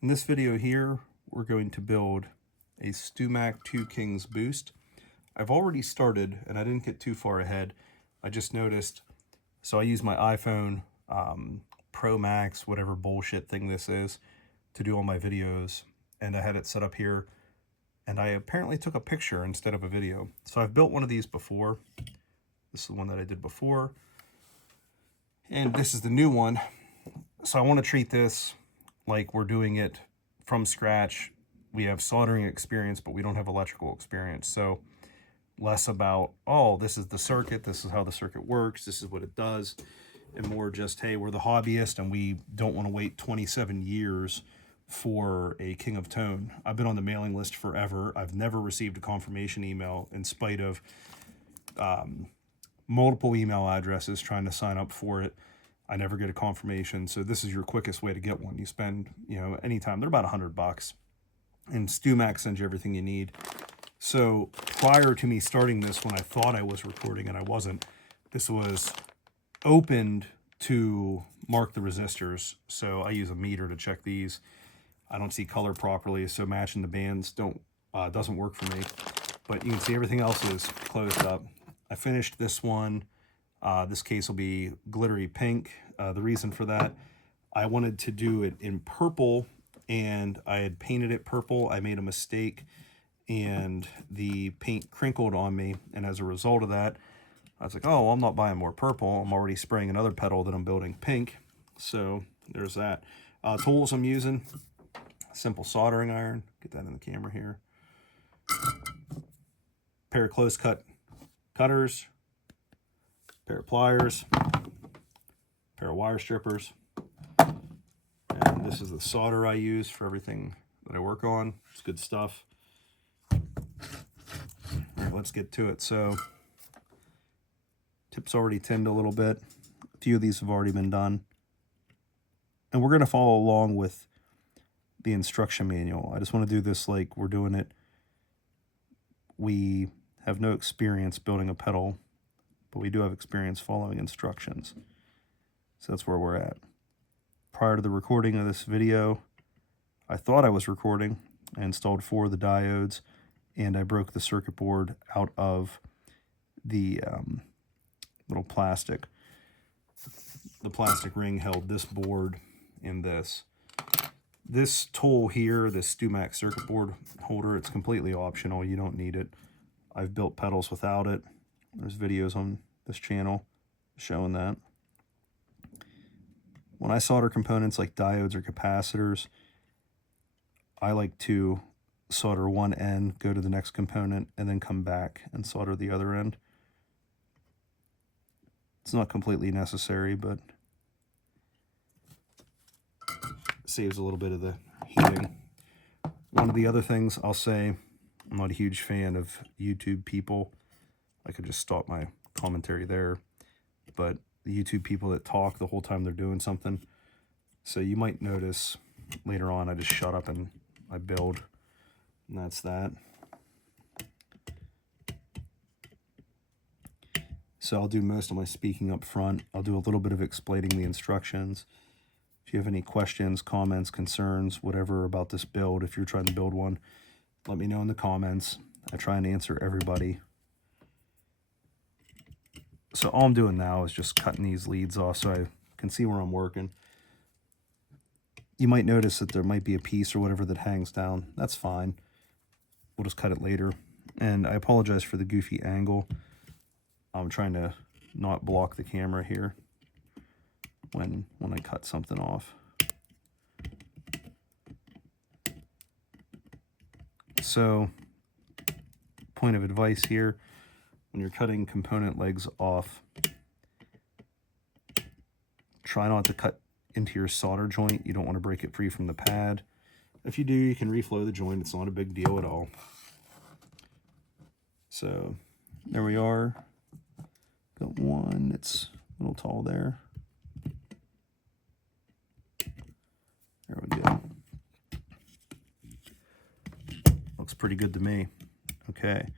In this video here, we're going to build a StewMac Two Kings Boost. I've already started, and I didn't get too far ahead. I just noticed, so I use my iPhone Pro Max, whatever bullshit thing this is, to do all my videos, and I had it set up here, and I apparently took a picture instead of a video. So I've built one of these before. This is the one that I did before, and this is the new one. So I want to treat this like we're doing it from scratch. We have soldering experience, but we don't have electrical experience. So less about, oh, this is the circuit, this is how the circuit works, this is what it does, and more just, hey, we're the hobbyist and we don't want to wait 27 years for a King of Tone. I've been on the mailing list forever. I've never received a confirmation email in spite of multiple email addresses trying to sign up for it. I never get a confirmation. So this is your quickest way to get one. You spend, anytime. They're about $100, and StewMac sends you everything you need. So prior to me starting this, when I thought I was recording and I wasn't, this was opened to mark the resistors. So I use a meter to check these. I don't see color properly, so matching the bands doesn't work for me. But you can see everything else is closed up. I finished this one. This case will be glittery pink. The reason for that, I wanted to do it in purple, and I had painted it purple. I made a mistake, and the paint crinkled on me, and as a result of that, I was like, oh, well, I'm not buying more purple. I'm already spraying another pedal that I'm building pink. So there's that. Tools I'm using, simple soldering iron. Get that in the camera here. Pair of close cut cutters, pair of pliers, pair of wire strippers, and this is the solder I use for everything that I work on. It's good stuff. All right, let's get to it. So tip's already tinned a little bit. A few of these have already been done, and we're going to follow along with the instruction manual. I just want to do this like we're doing it. We have no experience building a pedal, but we do have experience following instructions. So that's where we're at. Prior to the recording of this video, I thought I was recording. I installed 4 of the diodes, and I broke the circuit board out of the little plastic. The plastic ring held this board and this. This tool here, this StewMac circuit board holder, it's completely optional. You don't need it. I've built pedals without it. There's videos on this channel showing that. When I solder components like diodes or capacitors, I like to solder one end, go to the next component, and then come back and solder the other end. It's not completely necessary, but saves a little bit of the heating. One of the other things I'll say, I'm not a huge fan of YouTube people. I could just stop my commentary there, but the YouTube people that talk the whole time they're doing something. So you might notice later on I just shut up and I build, and that's that. So I'll do most of my speaking up front. I'll do a little bit of explaining the instructions. If you have any questions, comments, concerns, whatever about this build, if you're trying to build one, let me know in the comments. I try and answer everybody. So all I'm doing now is just cutting these leads off so I can see where I'm working. You might notice that there might be a piece or whatever that hangs down. That's fine. We'll just cut it later. And I apologize for the goofy angle. I'm trying to not block the camera here when I cut something off. So, point of advice here, when you're cutting component legs off, try not to cut into your solder joint. You don't want to break it free from the pad. If you do, you can reflow the joint. It's not a big deal at all. So, there we are. Got one that's a little tall there. There we go. Looks pretty good to me. Okay,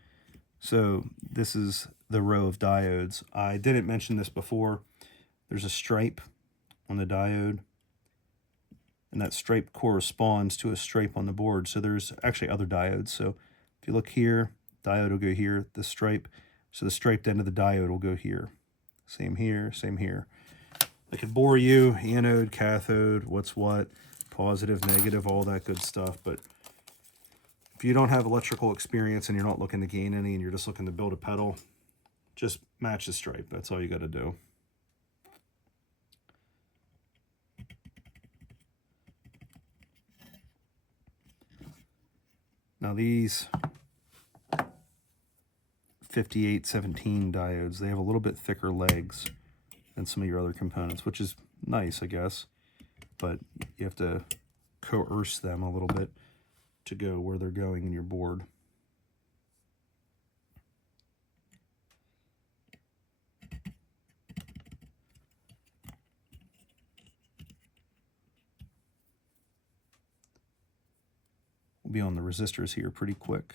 so this is the row of diodes. I didn't mention this before. There's a stripe on the diode. and that stripe corresponds to a stripe on the board. So there's actually other diodes. So if you look here, diode will go here, the stripe. So the striped end of the diode will go here. Same here, same here. I could bore you, anode, cathode, what's what, positive, negative, all that good stuff. But if you don't have electrical experience and you're not looking to gain any and you're just looking to build a pedal, just match the stripe. That's all you got to do. Now these 5817 diodes, they have a little bit thicker legs than some of your other components, which is nice, I guess, but you have to coerce them a little bit to go where they're going in your board. We'll be on the resistors here pretty quick.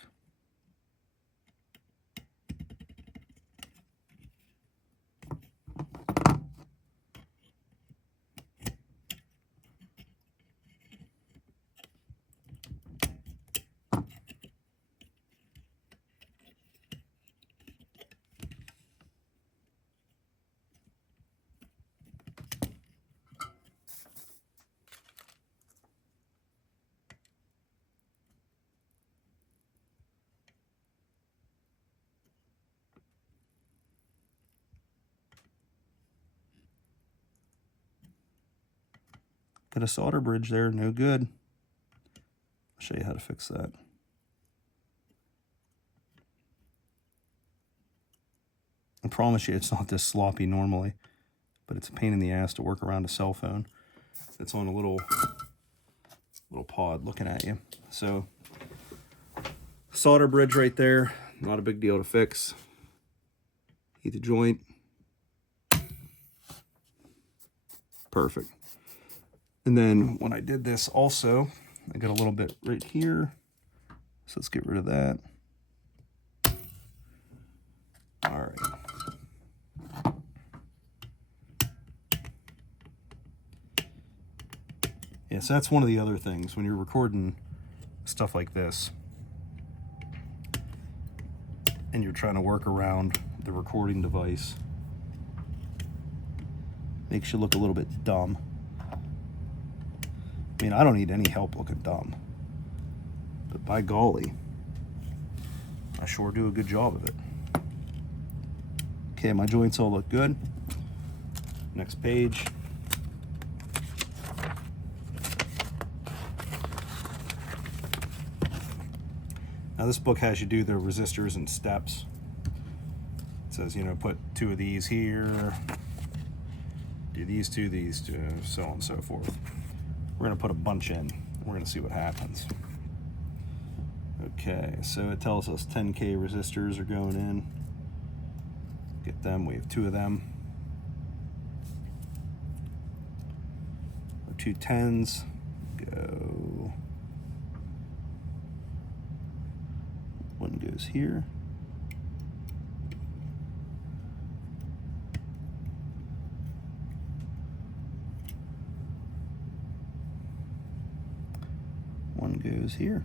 Got a solder bridge there, no good. I'll show you how to fix that. I promise you it's not this sloppy normally, but it's a pain in the ass to work around a cell phone. It's on a little pod looking at you. So solder bridge right there, not a big deal to fix. Heat the joint. Perfect. And then when I did this also, I got a little bit right here. So let's get rid of that. All right. Yeah, so that's one of the other things when you're recording stuff like this and you're trying to work around the recording device. Makes you look a little bit dumb. I mean, I don't need any help looking dumb, but by golly, I sure do a good job of it. Okay, my joints all look good. Next page. Now this book has you do the resistors and steps. It says, you know, put 2 of these here, do these two, so on and so forth. We're gonna put a bunch in. We're gonna see what happens. Okay, so it tells us 10K resistors are going in. Get them, we have 2 of them. 2 10s, go. One goes here. One goes here.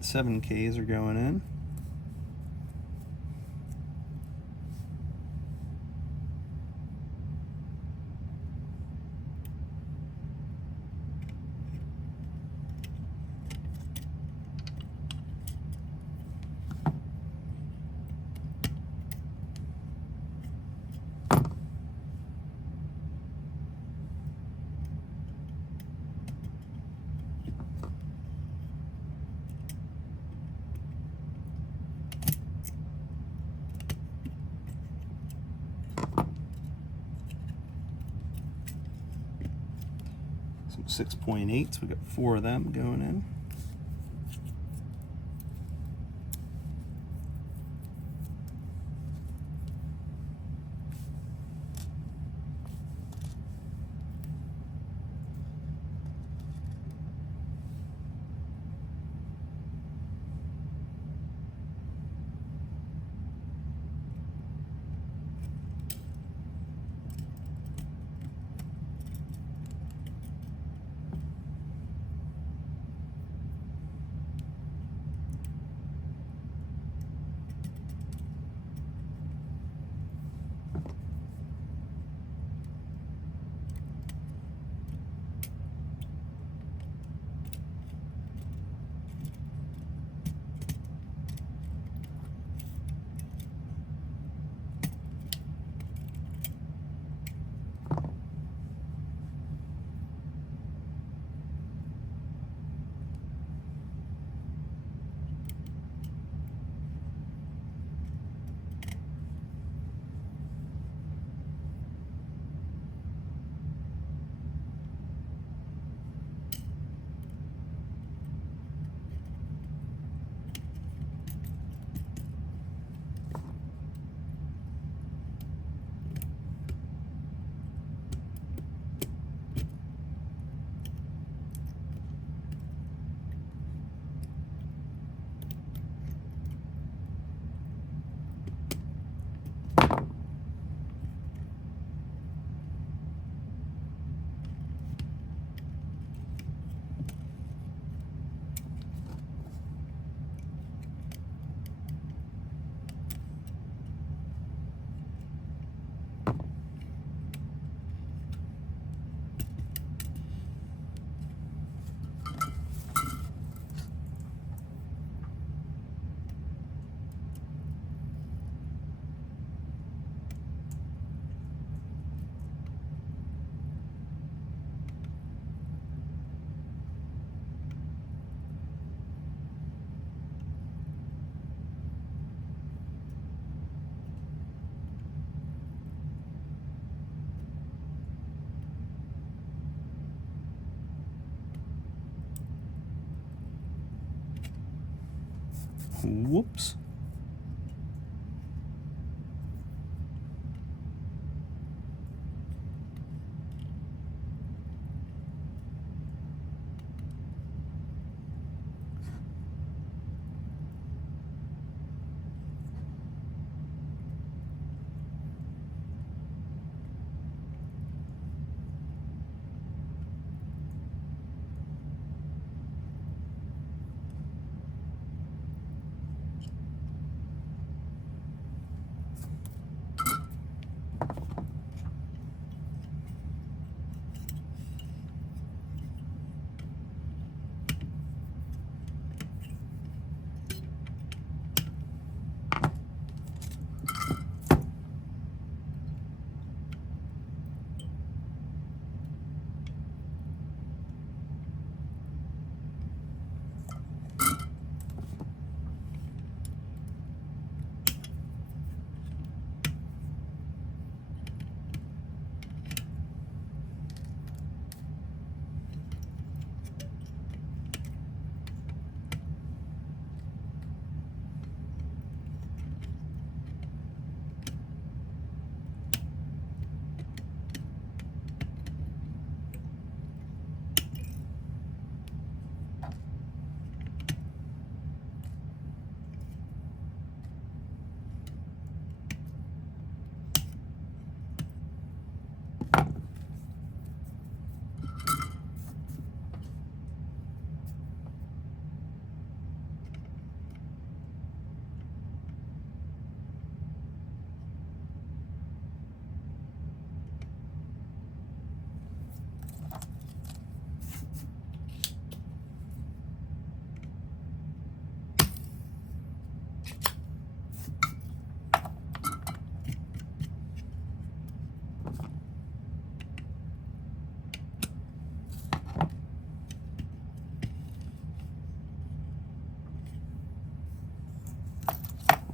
.7Ks are going in. Some 6.8s, we got 4 of them going in. Whoops.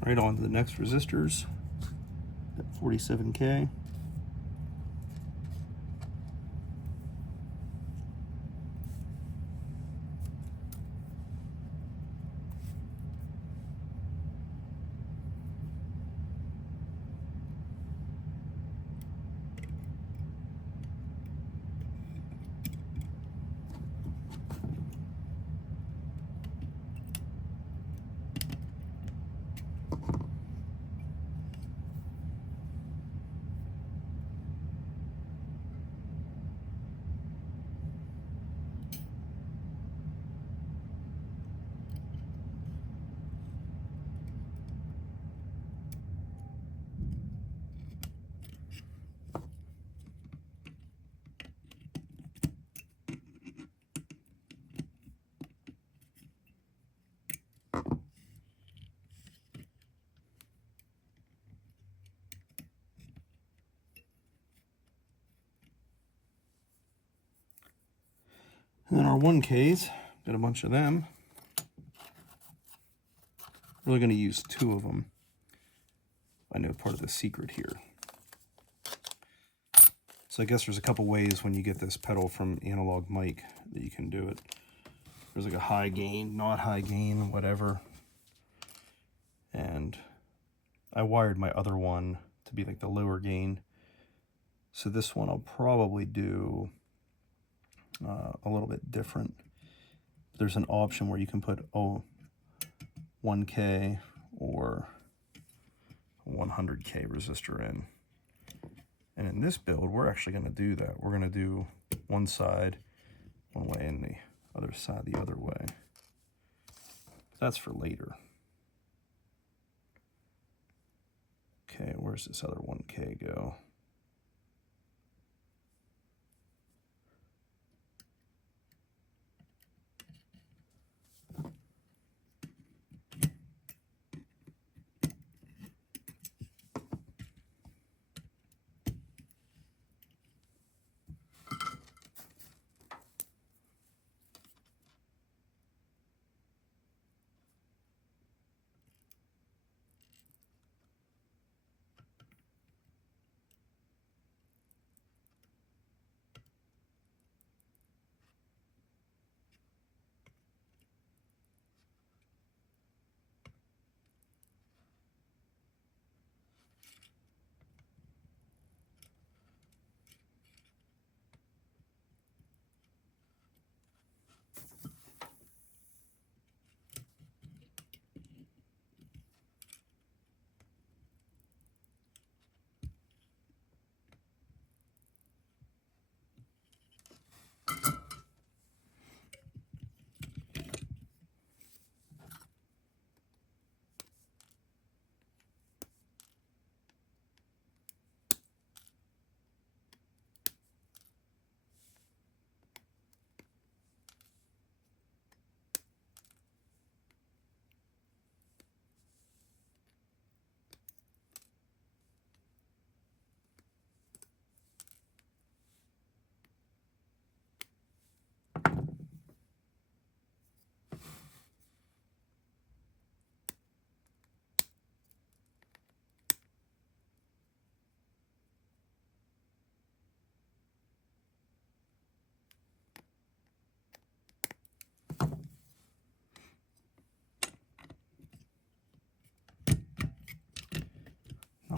Right on to the next resistors at 47K. And then our 1Ks, got a bunch of them. Really going to use 2 of them. I know part of the secret here. So I guess there's a couple ways when you get this pedal from Analog Mic that you can do it. There's like a high gain, not high gain, whatever. And I wired my other one to be like the lower gain. So this one I'll probably do a little bit different. There's an option where you can put 1K or a 100K resistor in. And in this build, we're actually going to do that. We're going to do one side one way and the other side the other way. That's for later. Okay, where's this other 1K go?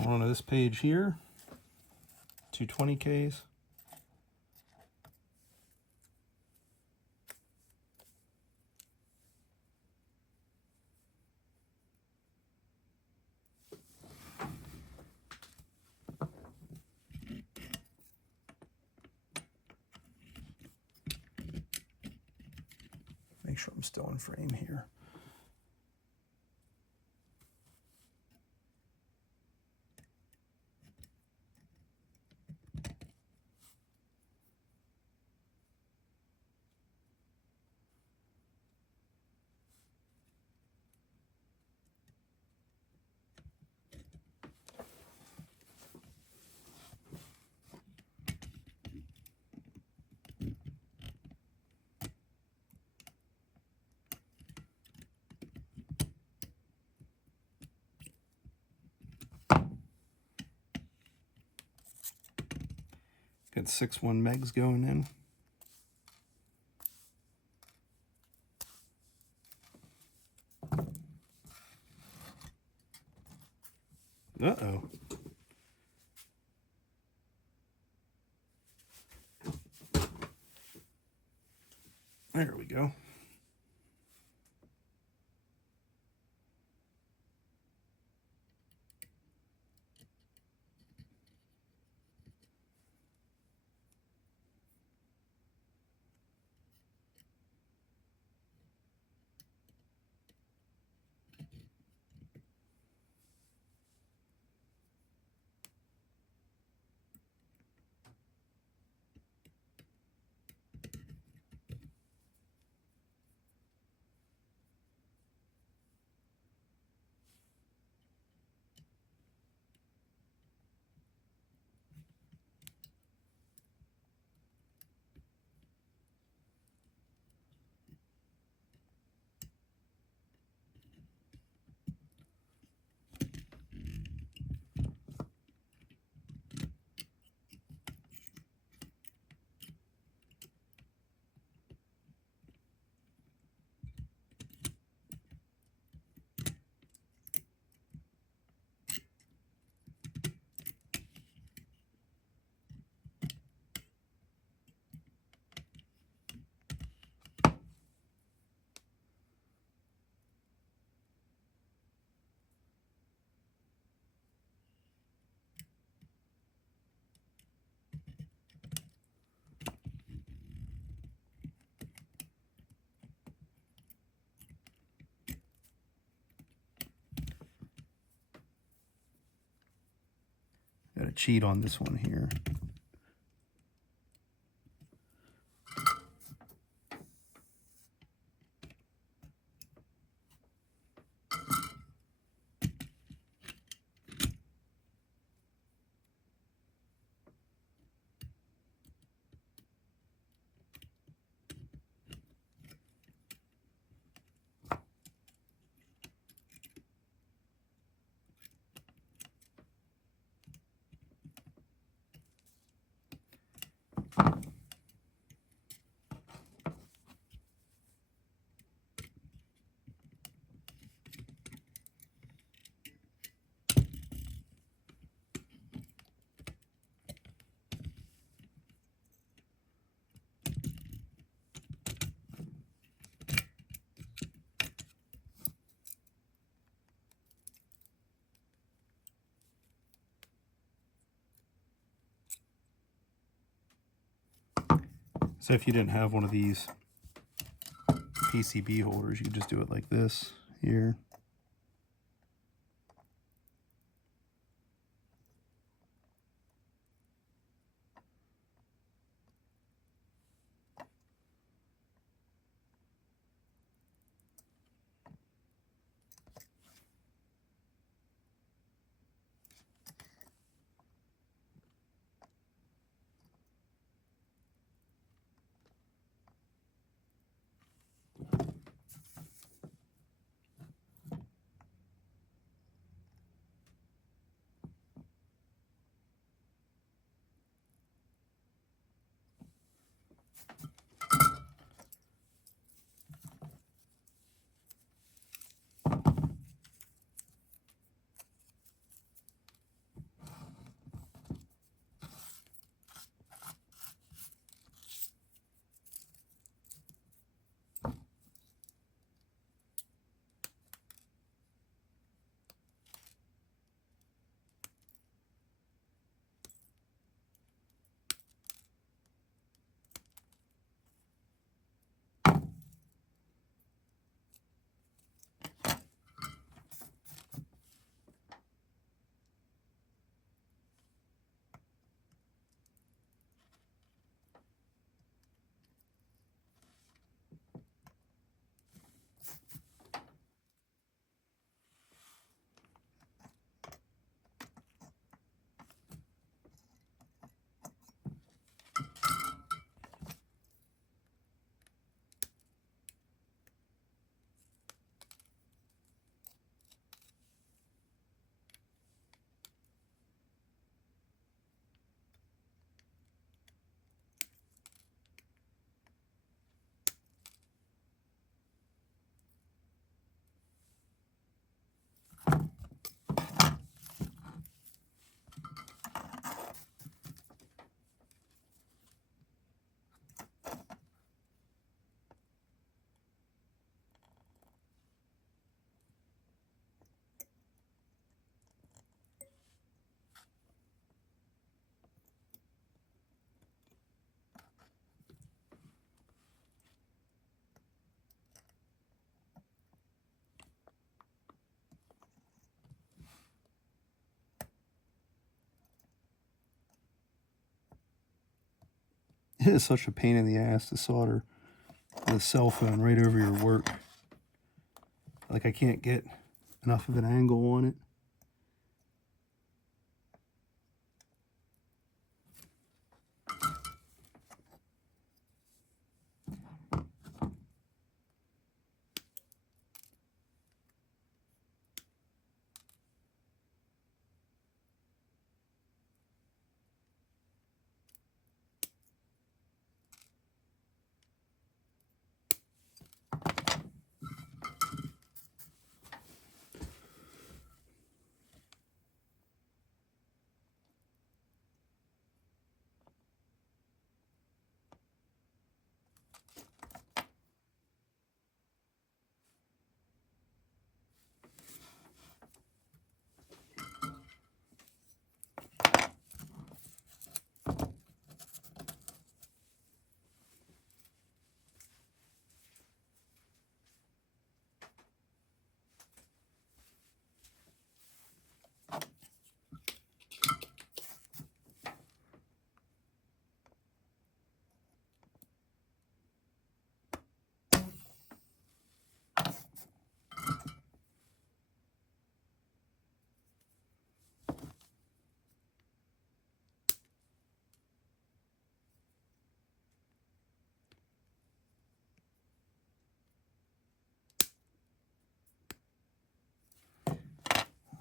One on this page here, 220Ks. Make sure I'm still in frame here. Got 6.1 megs going in. Uh-oh. There we go. Got to cheat on this one here. So if you didn't have one of these PCB holders, you could just do it like this here. It is such a pain in the ass to solder the cell phone right over your work. Like, I can't get enough of an angle on it.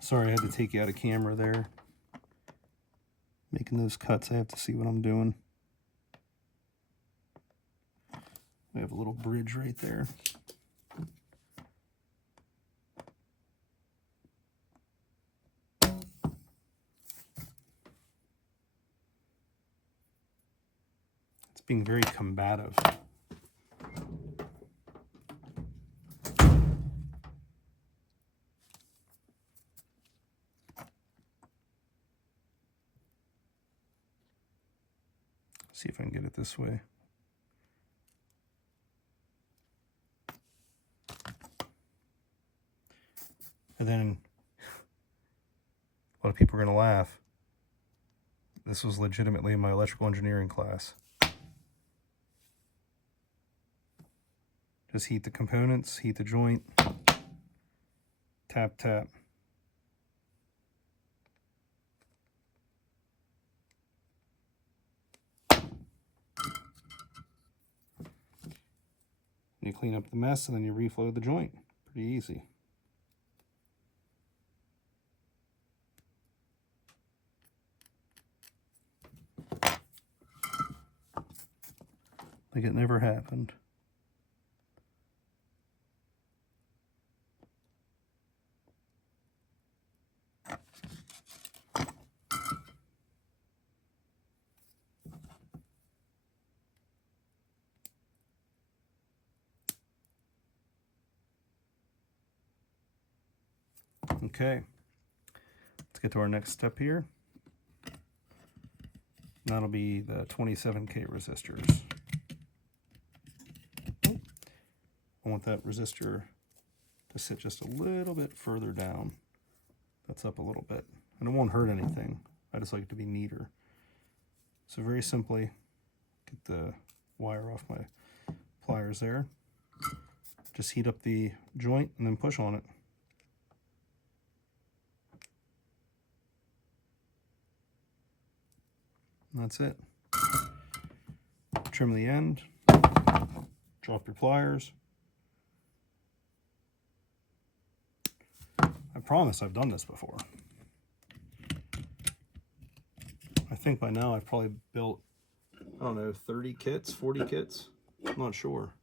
Sorry, I had to take you out of camera there. Making those cuts, I have to see what I'm doing. We have a little bridge right there. It's being very combative. See if I can get it this way. And then a lot of people are going to laugh. This was legitimately in my electrical engineering class. Just heat the components, heat the joint, tap, tap. You clean up the mess and then you reflow the joint. Pretty easy. Like it never happened. Okay, let's get to our next step here. That'll be the 27K resistors. I want that resistor to sit just a little bit further down. That's up a little bit. And it won't hurt anything. I just like it to be neater. So very simply, get the wire off my pliers there. Just heat up the joint and then push on it. And that's it. Trim the end. Drop your pliers. I promise I've done this before. I think by now I've probably built, I don't know, 30 kits, 40 kits. I'm not sure.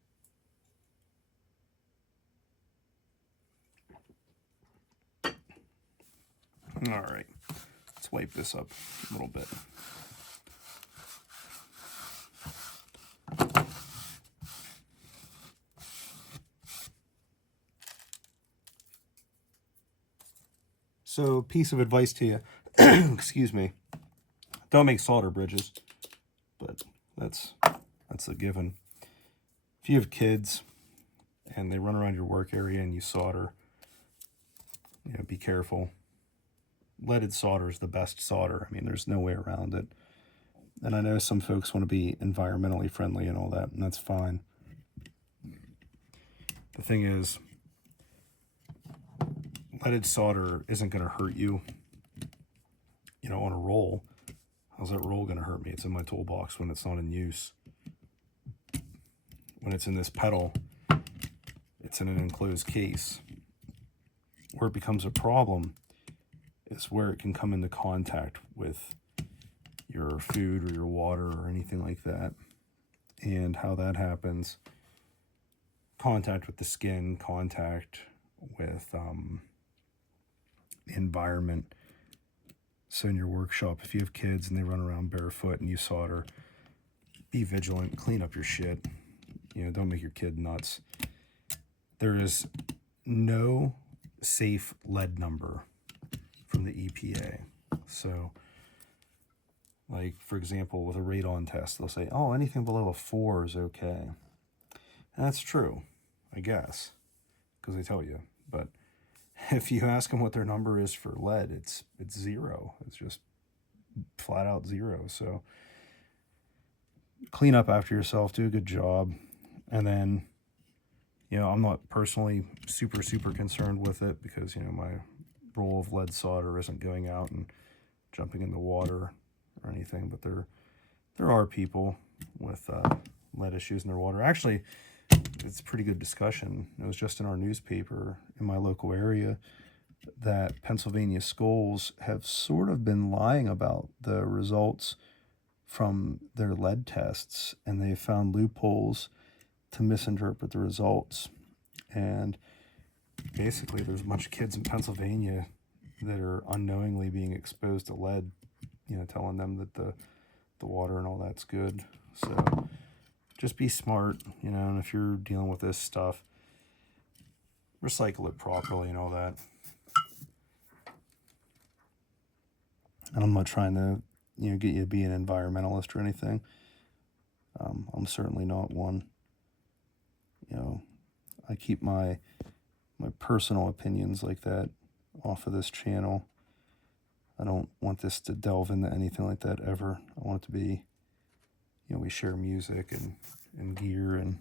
All right, let's wipe this up a little bit. So, piece of advice to you, excuse me, don't make solder bridges, but that's a given. If you have kids and they run around your work area and you solder, you know, be careful. Leaded solder is the best solder. I mean, there's no way around it. And I know some folks want to be environmentally friendly and all that, and that's fine. The thing is, leaded solder isn't going to hurt you, you know, on a roll. How's that roll going to hurt me? It's in my toolbox when it's not in use. When it's in this pedal, it's in an enclosed case. Where it becomes a problem is where it can come into contact with your food or your water or anything like that. And how that happens, contact with the skin, contact with the environment. So in your workshop, if you have kids and they run around barefoot and you solder, be vigilant, clean up your shit. You know, don't make your kid nuts. There is no safe lead number from the EPA. So, like, for example, with a radon test, they'll say, oh, anything below a 4 is okay. And that's true, I guess, because they tell you. But if you ask them what their number is for lead, it's 0. It's just flat out 0. So clean up after yourself, do a good job. And then, you know, I'm not personally super concerned with it because, you know, my roll of lead solder isn't going out and jumping in the water or anything. But there are people with lead issues in their water. Actually, it's a pretty good discussion. It was just in our newspaper in my local area that Pennsylvania schools have sort of been lying about the results from their lead tests, and they found loopholes to misinterpret the results. And basically there's a bunch of kids in Pennsylvania that are unknowingly being exposed to lead, you know, telling them that the water and all that's good. So just be smart, you know, and if you're dealing with this stuff, recycle it properly and all that. And I'm not trying to, you know, get you to be an environmentalist or anything. I'm certainly not one. You know, I keep my personal opinions like that off of this channel. I don't want this to delve into anything like that ever. I want it to be, you know, we share music and gear and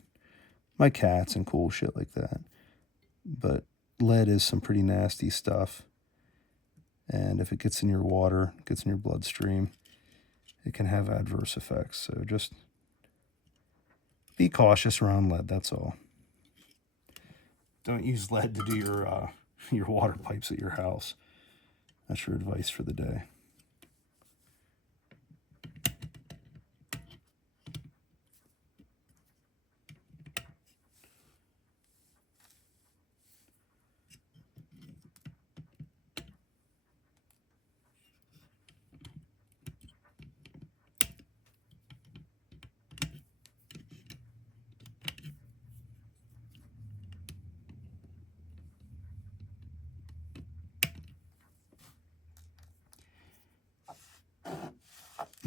my cats and cool shit like that. But lead is some pretty nasty stuff. And if it gets in your water, gets in your bloodstream, it can have adverse effects. So just be cautious around lead, that's all. Don't use lead to do your water pipes at your house. That's your advice for the day.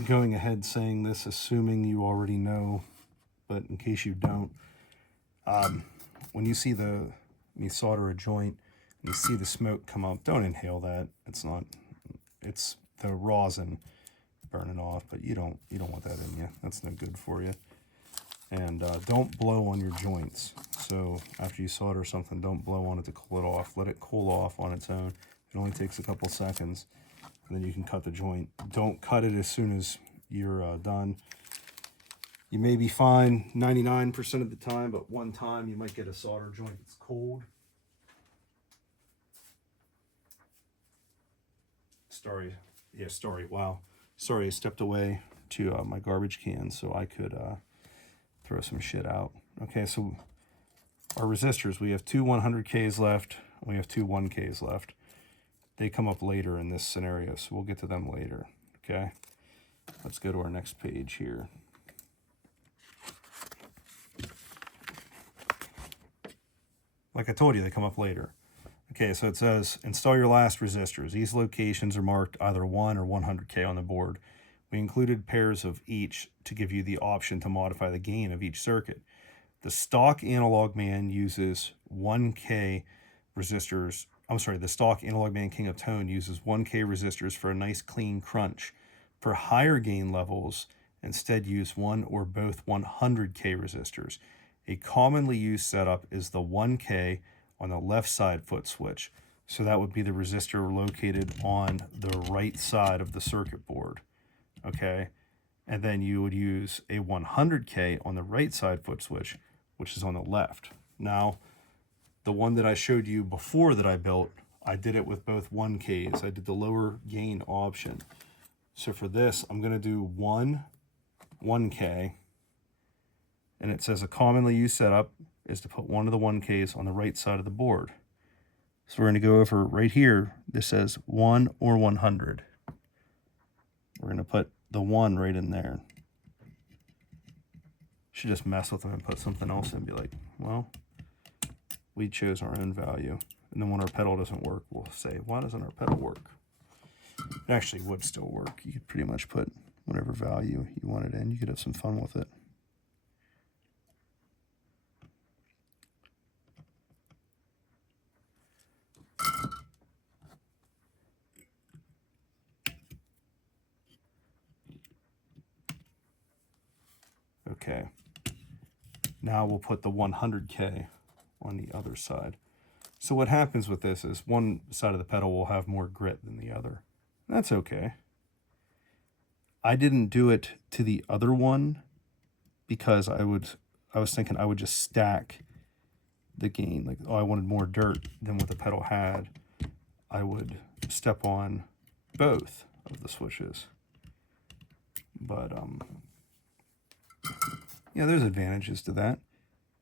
Going ahead saying this, assuming you already know, but in case you don't, when you see you solder a joint, and you see the smoke come up, don't inhale that. It's the rosin burning off, but you don't want that in you. That's no good for you. And don't blow on your joints. So after you solder something, don't blow on it to cool it off. Let it cool off on its own. It only takes a couple seconds. And then you can cut the joint. Don't cut it as soon as you're done. You may be fine 99% of the time, but one time you might get a solder joint that's cold. Wow. Sorry, I stepped away to my garbage can so I could throw some shit out. Okay, so our resistors, we have two 100Ks left. We have two 1Ks left. They come up later in this scenario, so we'll get to them later, okay? Let's go to our next page here. Like I told you, they come up later. Okay, so it says, install your last resistors. These locations are marked either 1 or 100K on the board. We included pairs of each to give you the option to modify the gain of each circuit. The stock Analogman uses 1K resistors. The stock Analogman King of Tone uses 1K resistors for a nice clean crunch. For higher gain levels, Instead, use one or both 100K resistors. A commonly used setup is the 1K on the left side foot switch. So that would be the resistor located on the right side of the circuit board. Okay, and then you would use a 100K on the right side foot switch, which is on the left. Now, the one that I showed you before that I built, I did it with both 1Ks. I did the lower gain option. So for this, I'm going to do 1K, and it says a commonly used setup is to put one of the 1Ks on the right side of the board. So we're going to go over right here. This says 1 or 100. We're going to put the 1 right in there. Should just mess with them and put something else in and be like, well, we chose our own value. And then when our pedal doesn't work, we'll say, why doesn't our pedal work? It actually would still work. You could pretty much put whatever value you wanted in. You could have some fun with it. Okay. Now we'll put the 100K on the other side. So what happens with this is one side of the pedal will have more grit than the other. That's okay. I didn't do it to the other one because I was thinking I would just stack the gain. Like, oh, I wanted more dirt than what the pedal had. I would step on both of the switches. But yeah, there's advantages to that.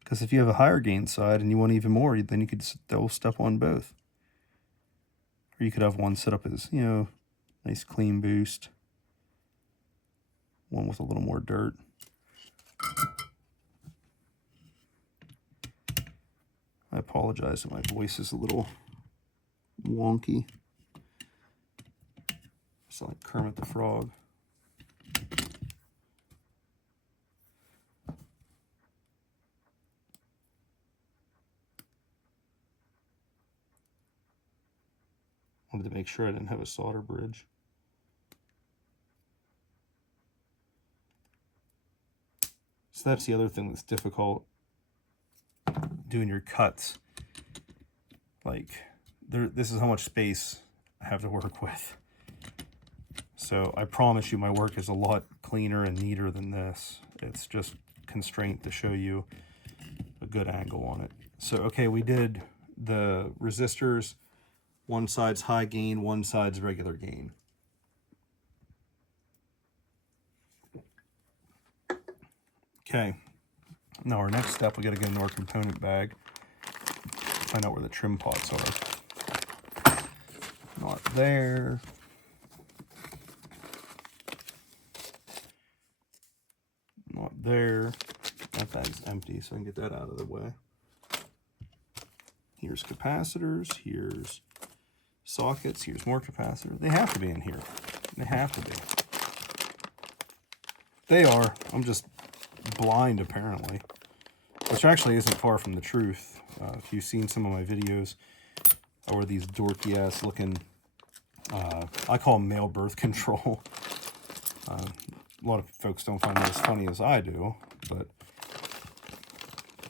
Because if you have a higher gain side and you want even more, then you could still step on both. Or you could have one set up as, you know, nice clean boost. One with a little more dirt. I apologize that my voice is a little wonky. It's like Kermit the Frog. Wanted to make sure I didn't have a solder bridge. So that's the other thing that's difficult doing your cuts. Like, this is how much space I have to work with. So I promise you my work is a lot cleaner and neater than this. It's just constraint to show you a good angle on it. So, okay, we did the resistors. One side's high gain, one side's regular gain. Okay, now our next step, we got to go into our component bag, find out where the trim pots are. Not there. Not there. That bag's empty, so I can get that out of the way. Here's capacitors, here's sockets, here's more capacitors. They have to be in here. They have to be. They are. I'm just blind, apparently. Which actually isn't far from the truth. If you've seen some of my videos, I wear these dorky-ass looking, I call them male birth control. A lot of folks don't find it as funny as I do, but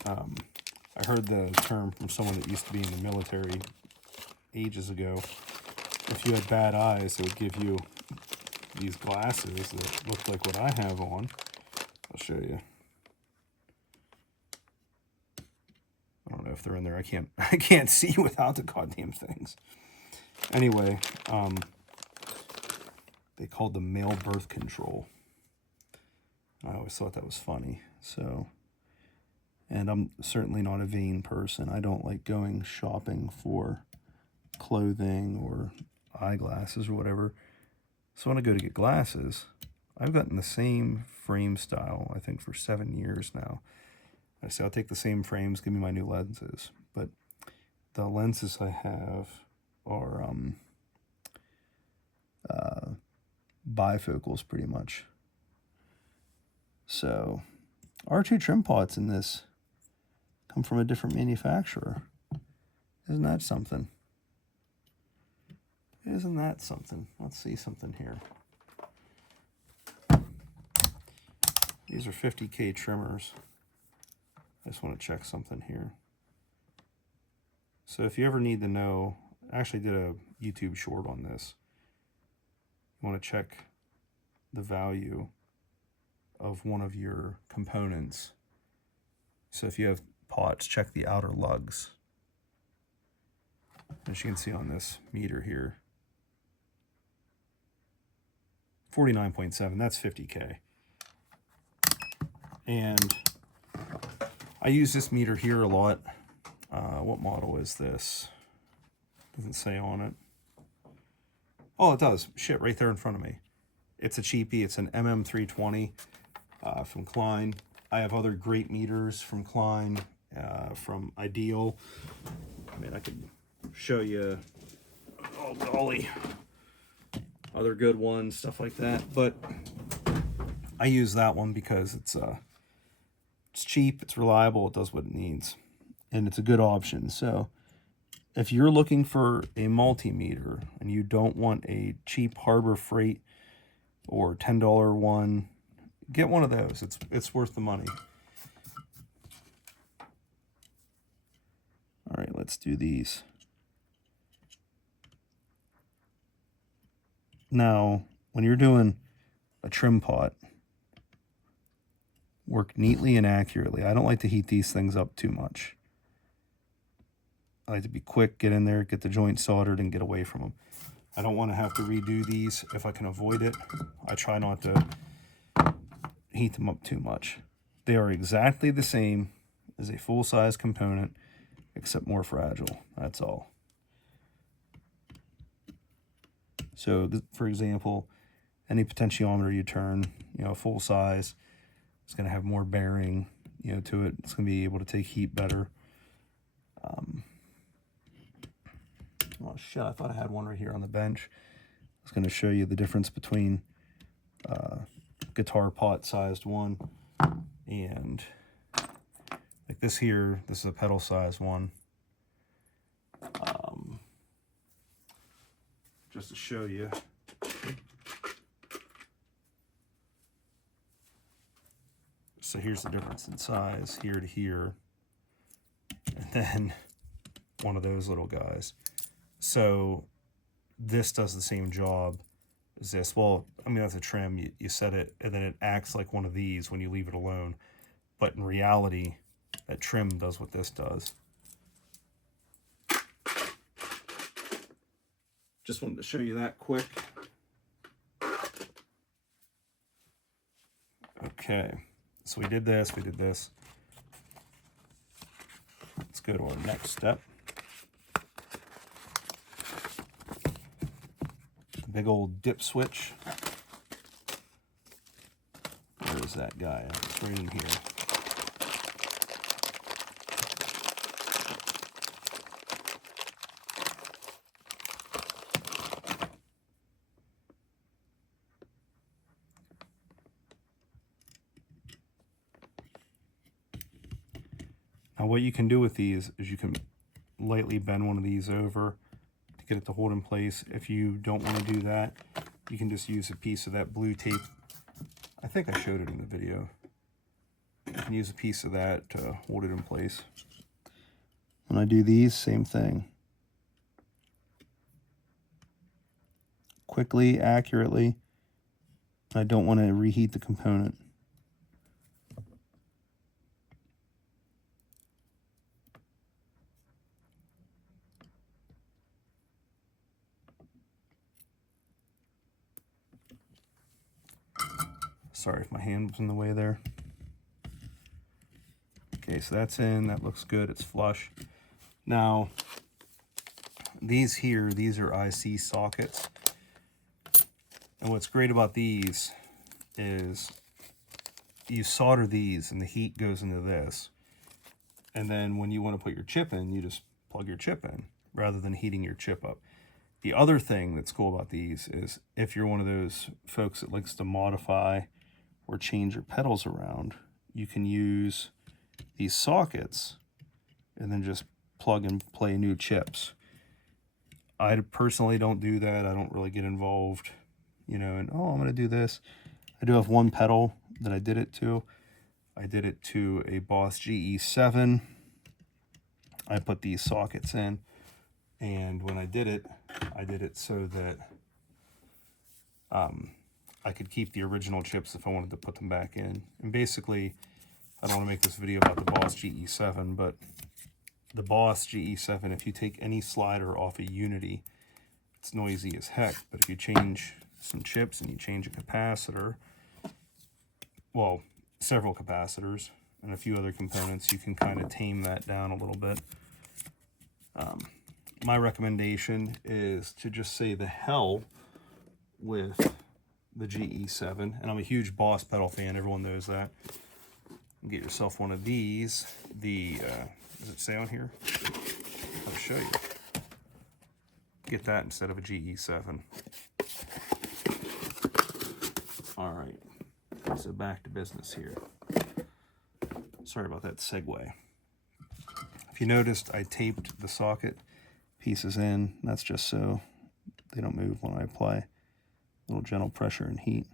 I heard the term from someone that used to be in the military ages ago. If you had bad eyes, it would give you these glasses that look like what I have on. I'll show you. I don't know if they're in there. I can't see without the goddamn things. Anyway, they called them male birth control. I always thought that was funny. So, and I'm certainly not a vain person. I don't like going shopping for clothing or eyeglasses or whatever. So when I go to get glasses, I've gotten the same frame style, I think, for 7 years now. I say I'll take the same frames, give me my new lenses. But the lenses I have are bifocals pretty much. So our two trim pots in this come from a different manufacturer. Isn't that something? Isn't that something? Let's see something here. These are 50K trimmers. I just want to check something here. So if you ever need to know, I actually did a YouTube short on this. You want to check the value of one of your components. So if you have pots, check the outer lugs. As you can see on this meter here, 49.7, that's 50K. And I use this meter here a lot. What model is this? Doesn't say on it. Oh, it does. Shit, right there in front of me. It's a cheapie. It's an MM320 from Klein. I have other great meters from Klein, from Ideal. I mean, I could show you, oh golly, other good ones, stuff like that. But I use that one because it's cheap, it's reliable, it does what it needs, and it's a good option. So if you're looking for a multimeter and you don't want a cheap Harbor Freight or $10 one, get one of those. It's worth the money. All right, let's do these. Now, when you're doing a trim pot, work neatly and accurately. I don't like to heat these things up too much. I like to be quick, get in there, get the joint soldered, and get away from them. I don't want to have to redo these if I can avoid it. I try not to heat them up too much. They are exactly the same as a full-size component, except more fragile. That's all. So, for example, any potentiometer you turn, full size, it's going to have more bearing, to it. It's going to be able to take heat better. Oh shit, I thought I had one right here on the bench. I was going to show you the difference between guitar pot sized one and like this here. This is a pedal sized one. Just to show you. So here's the difference in size here to here, and then one of those little guys. So this does the same job as this. Well, I mean, that's a trim. You set it, and then it acts like one of these when you leave it alone. But in reality, that trim does what this does. Just wanted to show you that quick. Okay, so we did this, we did this. Let's go to our next step. The big old dip switch. Where is that guy? It's right in here. Now what you can do with these is you can lightly bend one of these over to get it to hold in place. If you don't want to do that, you can just use a piece of that blue tape. I think I showed it in the video. You can use a piece of that to hold it in place. When I do these, same thing. Quickly, accurately. I don't want to reheat the component. Sorry if my hand was in the way there. Okay, so that's in. That looks good. It's flush. Now, these here, these are IC sockets. And what's great about these is you solder these and the heat goes into this. And then when you want to put your chip in, you just plug your chip in rather than heating your chip up. The other thing that's cool about these is if you're one of those folks that likes to modify or change your pedals around, you can use these sockets and then just plug and play new chips. I personally don't do that. I don't really get involved, and oh, I'm going to do this. I do have one pedal that I did it to. I did it to a Boss GE7. I put these sockets in, and when I did it so that I could keep the original chips if I wanted to put them back in. And basically, I don't want to make this video about the Boss GE7, but the Boss GE7, if you take any slider off a Unity, it's noisy as heck. But if you change some chips and you change a capacitor, well, several capacitors and a few other components, you can kind of tame that down a little bit. My recommendation is to just say the hell with the GE7, and I'm a huge Boss pedal fan, everyone knows that. Get yourself one of these. Does it say on here? I'll show you. Get that instead of a GE7. All right, so back to business here. Sorry about that segue. If you noticed, I taped the socket pieces in. That's just so they don't move when I apply a little gentle pressure and heat.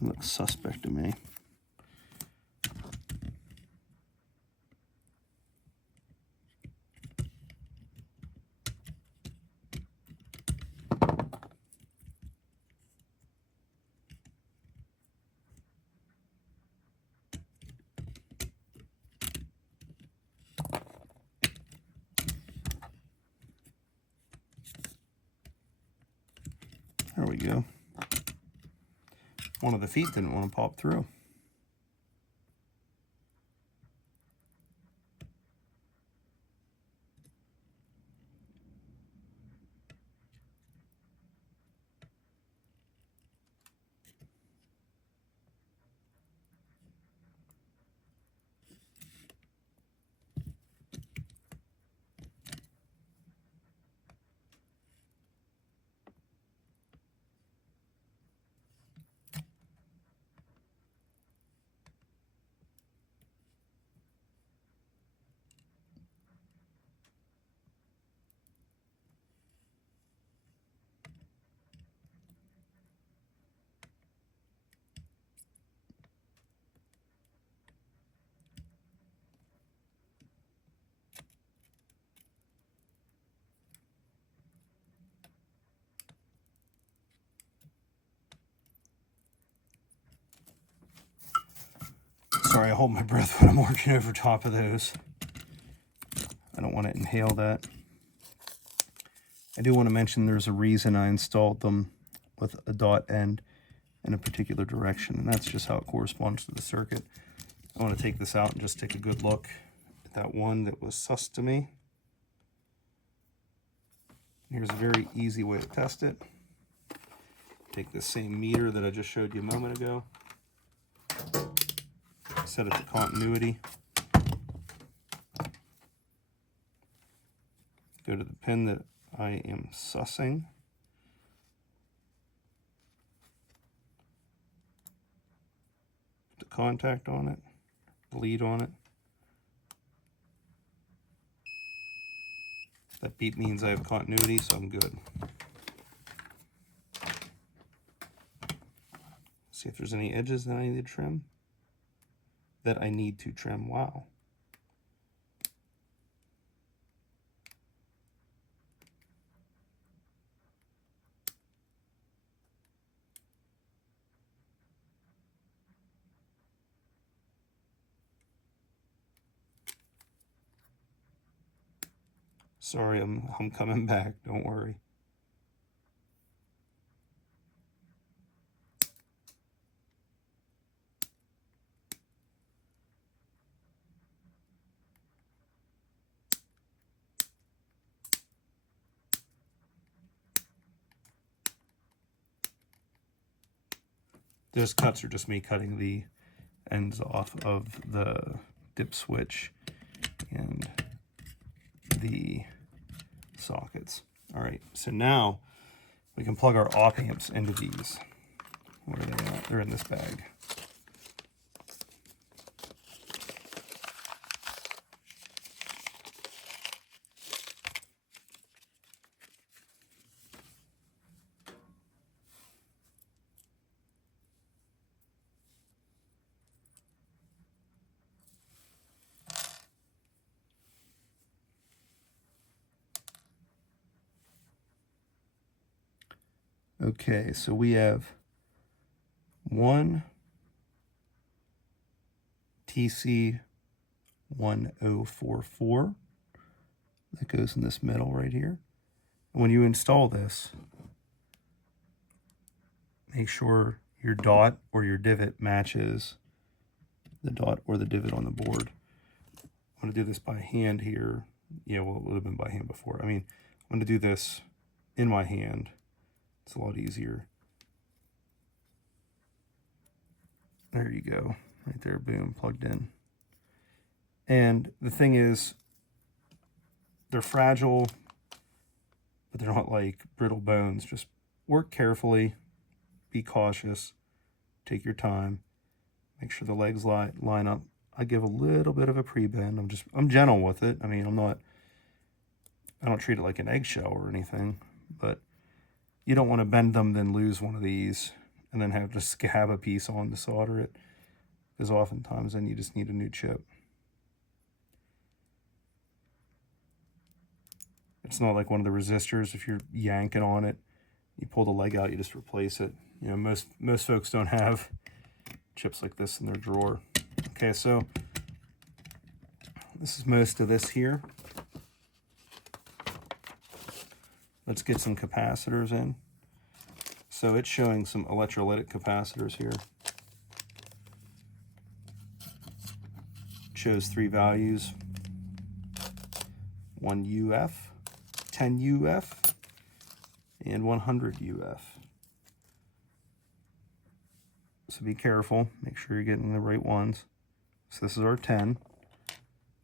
Looks suspect to me. There we go. One of the feet didn't want to pop through. Sorry, I hold my breath when I'm working over top of those. I don't want to inhale that. I do want to mention there's a reason I installed them with a dot end in a particular direction, and that's just how it corresponds to the circuit. I want to take this out and just take a good look at that one that was sus to me. Here's a very easy way to test it. Take the same meter that I just showed you a moment ago. Set it to continuity. Go to the pin that I am sussing. Put the contact on it, lead on it. That beep means I have continuity, so I'm good. See if there's any edges that I need to trim. Wow. Sorry, I'm coming back, don't worry. Those cuts are just me cutting the ends off of the dip switch and the sockets. All right, so now We can plug our op amps into these. Where are they at? They're in this bag. Okay, so we have one TC1044 that goes in this middle right here. When you install this, make sure your dot or your divot matches the dot or the divot on the board. I'm going to do this by hand here. Yeah, well, it would have been by hand before. I mean, I'm going to do this in my hand. It's a lot easier. There you go. Right there, boom, plugged in. And the thing is, they're fragile, but they're not like brittle bones. Just work carefully, be cautious, take your time, make sure the legs line up. I give a little bit of a pre-bend. I'm gentle with it. I mean, I don't treat it like an eggshell or anything, but you don't want to bend them, then lose one of these, and then have to scab a piece on to solder it, because oftentimes then you just need a new chip. It's not like one of the resistors. If you're yanking on it, you pull the leg out, you just replace it. You know, most folks don't have chips like this in their drawer. Okay, so this is most of this here. Let's get some capacitors in. So it's showing some electrolytic capacitors here. It shows 3 values: 1 UF, 10 UF, and 100 UF. So be careful, make sure you're getting the right ones. So this is our 10.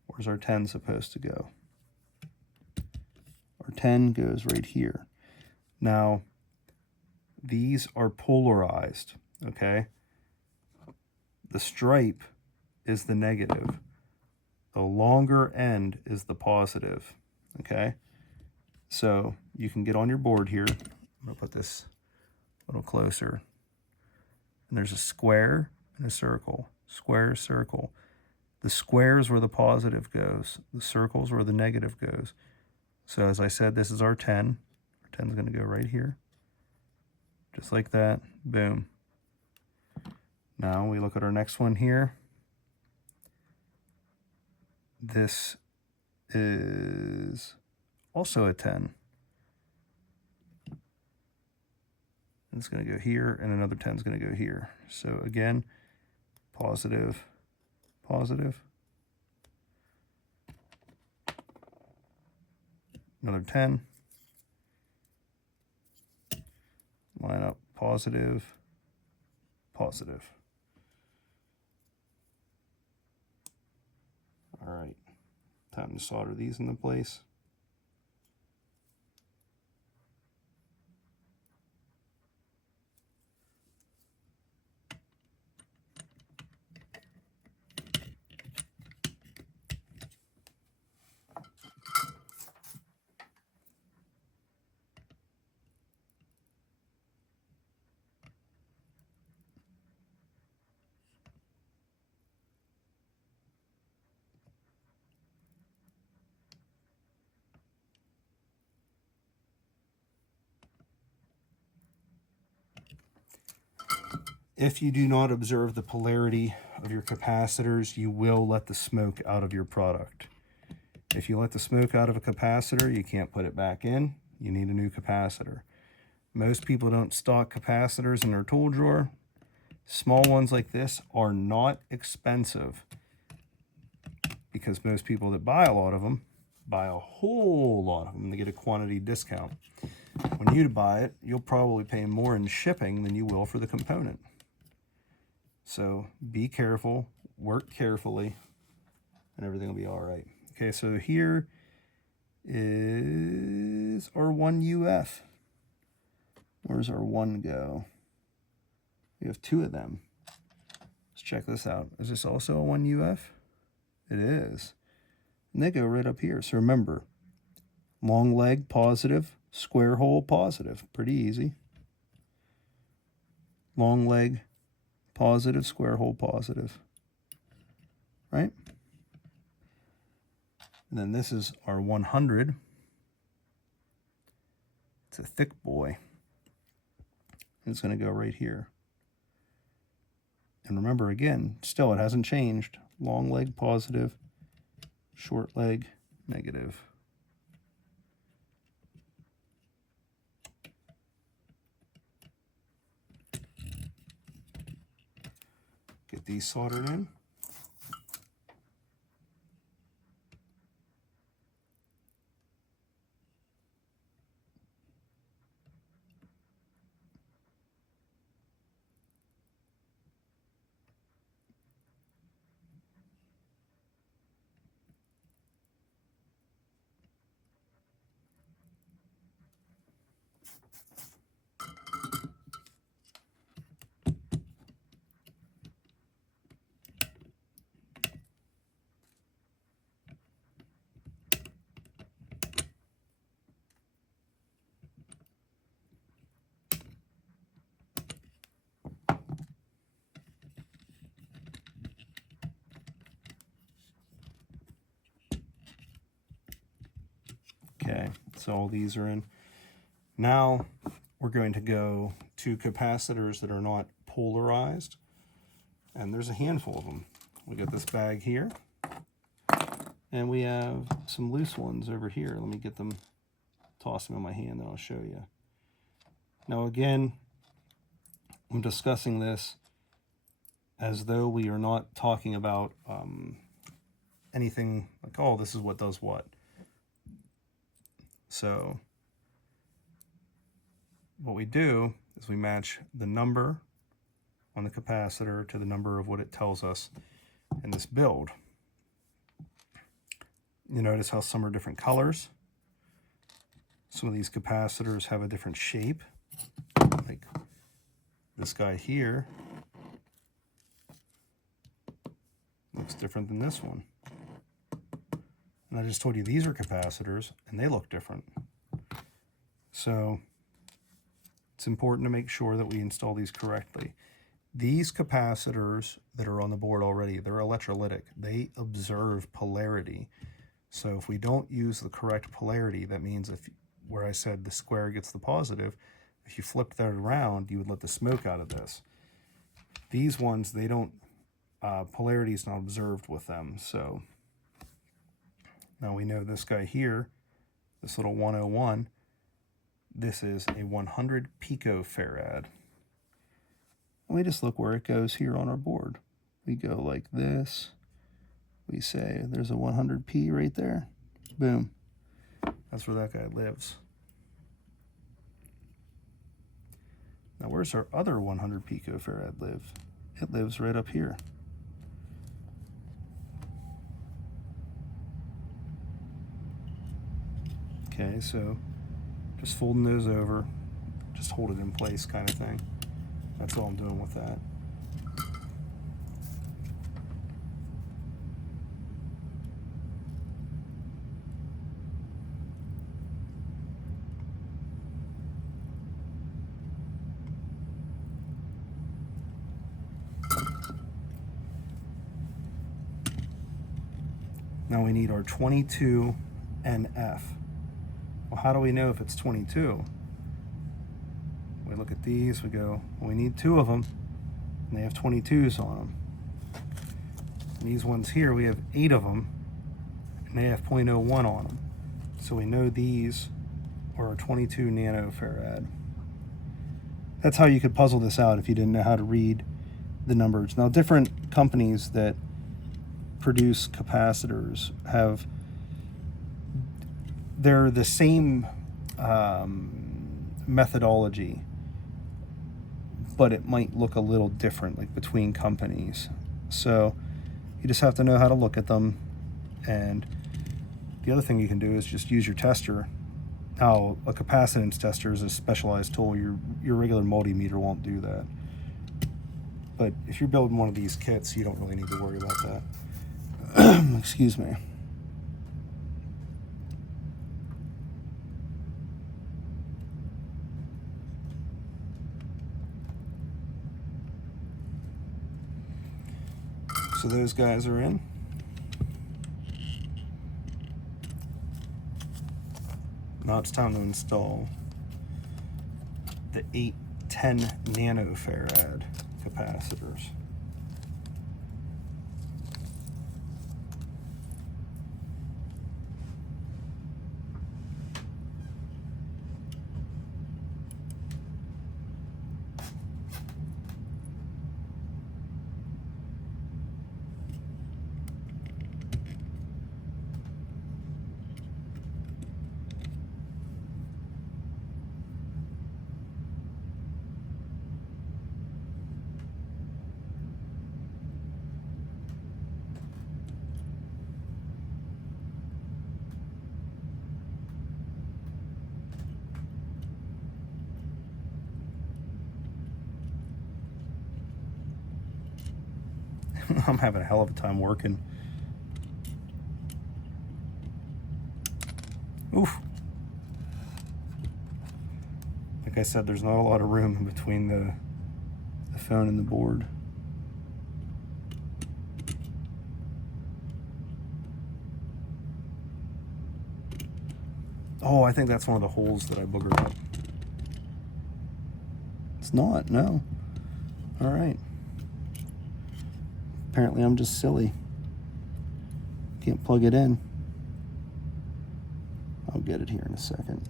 Where's our 10 supposed to go? Our 10 goes right here. Now, these are polarized, okay? The stripe is the negative. The longer end is the positive, okay? So you can get on your board here. I'm gonna put this a little closer. And there's a square and a circle. Square, circle. The square is where the positive goes. The circle is where the negative goes. So as I said, this is our 10. Our 10 is going to go right here. Just like that. Boom. Now we look at our next one here. This is also a 10. It's going to go here, and another 10 is going to go here. So again, positive, positive. Another 10. Line up positive, positive. All right, time to solder these into place. If you do not observe the polarity of your capacitors, you will let the smoke out of your product. If you let the smoke out of a capacitor, you can't put it back in. You need a new capacitor. Most people don't stock capacitors in their tool drawer. Small ones like this are not expensive because most people that buy a lot of them buy a whole lot of them to get a quantity discount. When you buy it, you'll probably pay more in shipping than you will for the component. So be careful, work carefully, and everything will be all right. Okay, so here is our 1 UF. Where's our 1 go? We have 2 of them. Let's check this out. Is this also a 1 UF? It is. And they go right up here. So remember, long leg, positive, square hole, positive. Pretty easy. Long leg, positive, square hole, positive. Right? And then this is our 100. It's a thick boy. It's going to go right here. And remember, again, still it hasn't changed. Long leg, positive. Short leg, negative. Get these soldered in. Okay, so all these are in. Now we're going to go to capacitors that are not polarized, and there's a handful of them. We got this bag here, and we have some loose ones over here. Let me get them, toss them in my hand, and I'll show you. Now again, I'm discussing this as though we are not talking about anything like, oh, this is what does what. So what we do is we match the number on the capacitor to the number of what it tells us in this build. You notice how some are different colors. Some of these capacitors have a different shape. Like this guy here looks different than this one. And I just told you these are capacitors, and they look different. So it's important to make sure that we install these correctly. These capacitors that are on the board already, they're electrolytic. They observe polarity. So if we don't use the correct polarity, that means if, where I said the square gets the positive, if you flipped that around, you would let the smoke out of this. These ones, they don't, polarity is not observed with them. So now we know this guy here, this little 101, this is a 100 picofarad. And we just look where it goes here on our board. We go like this. We say there's a 100p right there. Boom. That's where that guy lives. Now where's our other 100 picofarad live? It lives right up here. Okay, so just folding those over, just hold it in place kind of thing. That's all I'm doing with that. Now we need our 22 NF. Well, how do we know if it's 22? We look at these, we go, well, we need 2 of them, and they have 22s on them. And these ones here, we have 8 of them, and they have 0.01 on them. So we know these are 22 nanofarad. That's how you could puzzle this out if you didn't know how to read the numbers. Now, different companies that produce capacitors have, they're the same methodology, but it might look a little different, like between companies. So you just have to know how to look at them. And the other thing you can do is just use your tester Now, a capacitance tester is a specialized tool. Your regular multimeter won't do that. But if you're building one of these kits, you don't really need to worry about that. Excuse me. So those guys are in. Now it's time to install the 810 nanofarad capacitors. I'm having a hell of a time working. Oof. Like I said, there's not a lot of room in between the phone and the board. Oh, I think that's one of the holes that I boogered up. It's not, no. All right. Apparently I'm just silly. Can't plug it in. I'll get it here in a second.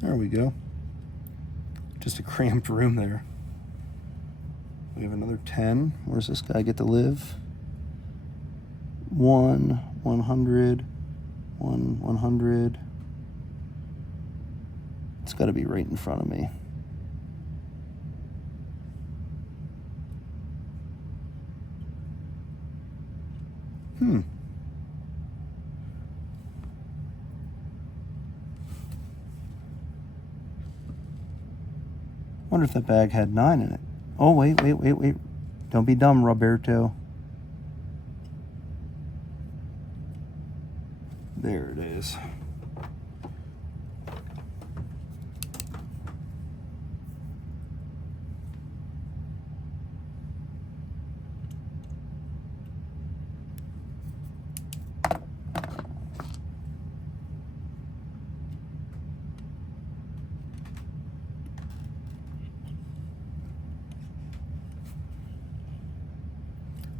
There we go. Just a cramped room there. We have another 10. Where's this guy get to live? 1, 100, 1, 100. It's got to be right in front of me. Wonder if that bag had 9 in it. Oh, wait. Don't be dumb, Roberto. There it is.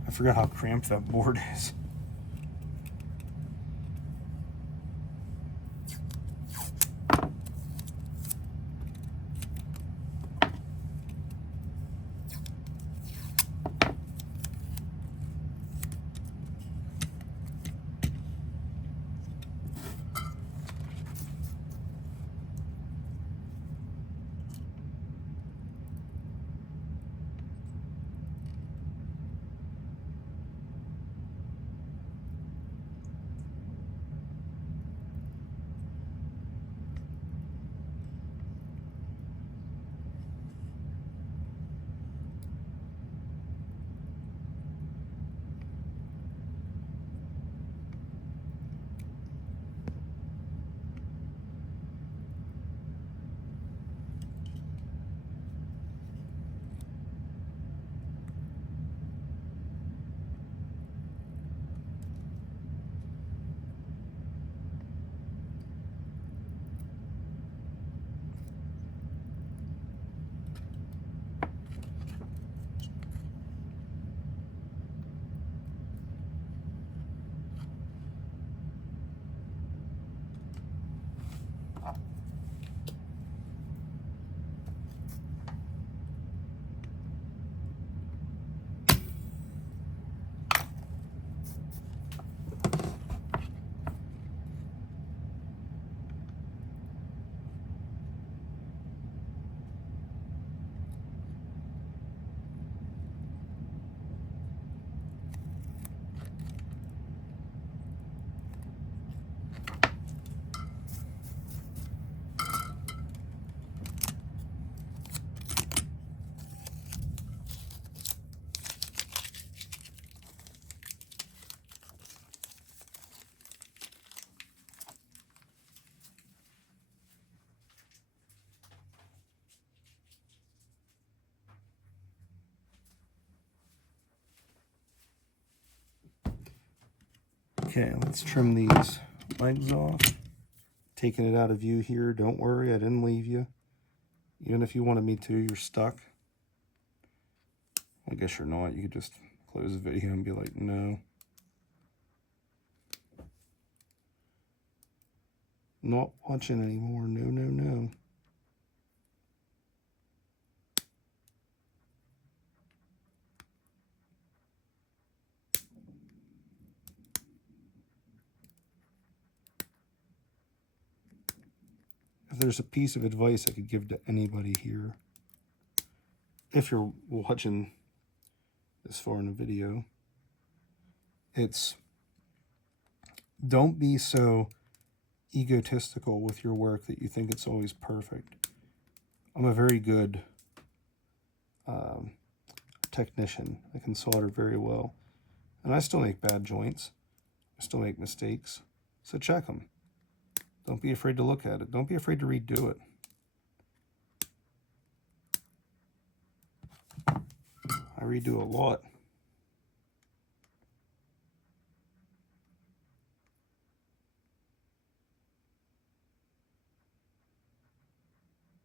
I forgot how cramped that board is. Okay, let's trim these legs off. Taking it out of view here. Don't worry, I didn't leave you. Even if you wanted me to, you're stuck. I guess you're not. You could just close the video and be like, no. Not watching anymore. No, no, no. If there's a piece of advice I could give to anybody here, if you're watching this far in the video, it's don't be so egotistical with your work that you think it's always perfect. I'm a very good technician. I can solder very well. And I still make bad joints. I still make mistakes. So check them. Don't be afraid to look at it. Don't be afraid to redo it. I redo a lot.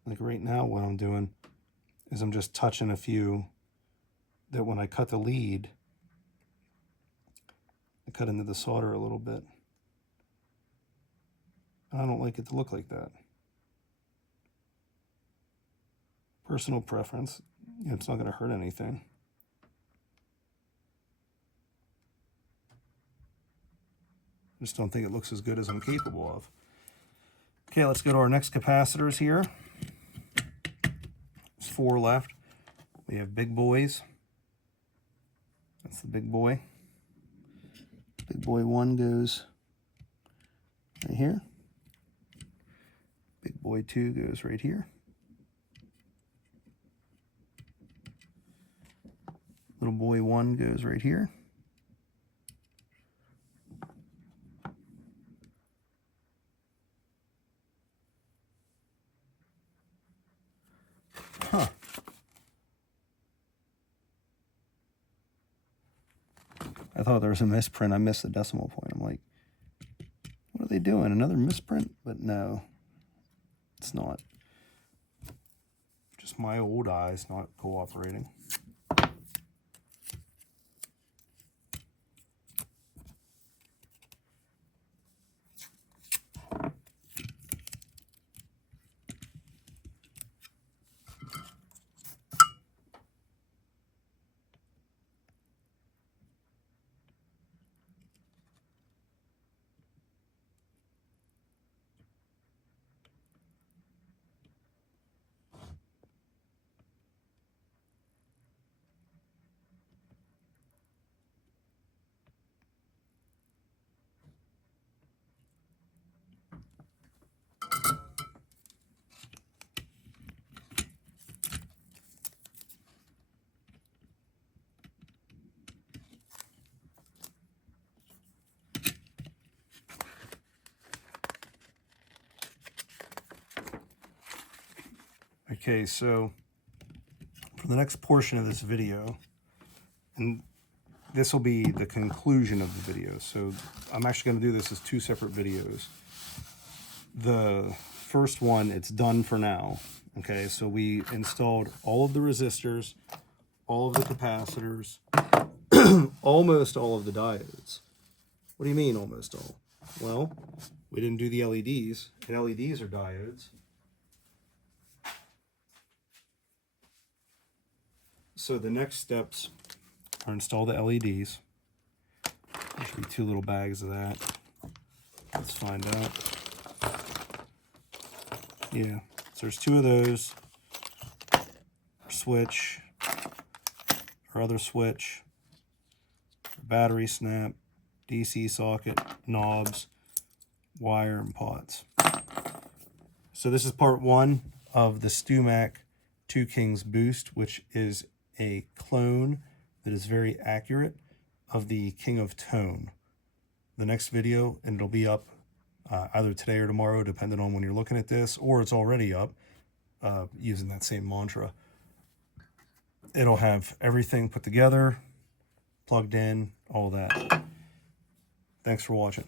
Like right now, what I'm doing is I'm just touching a few that when I cut the lead, I cut into the solder a little bit. I don't like it to look like that. Personal preference. It's not going to hurt anything. I just don't think it looks as good as I'm capable of. Okay, let's go to our next capacitors here. There's 4 left. We have big boys. That's the big boy. Big boy 1 goes right here. Big boy 2 goes right here. Little boy 1 goes right here. Huh. I thought there was a misprint. I missed the decimal point. I'm like, what are they doing? Another misprint? But no, it's not. Just my old eyes not cooperating. Okay, so for the next portion of this video, and this will be the conclusion of the video, so I'm actually going to do this as 2 separate videos. The first one, it's done for now. Okay, so we installed all of the resistors, all of the capacitors, almost all of the diodes. What do you mean almost all? Well, we didn't do the LEDs, and LEDs are diodes. So the next steps are install the LEDs. There should be 2 little bags of that. Let's find out. Yeah, so there's 2 of those. Our switch, our other switch, our battery snap, DC socket, knobs, wire, and pots. So this is part 1 of the StewMac Two Kings Boost, which is a clone that is very accurate of the King of Tone. The next video, and it'll be up either today or tomorrow, depending on when you're looking at this, or it's already up using that same mantra. It'll have everything put together, plugged in, all that. Thanks for watching.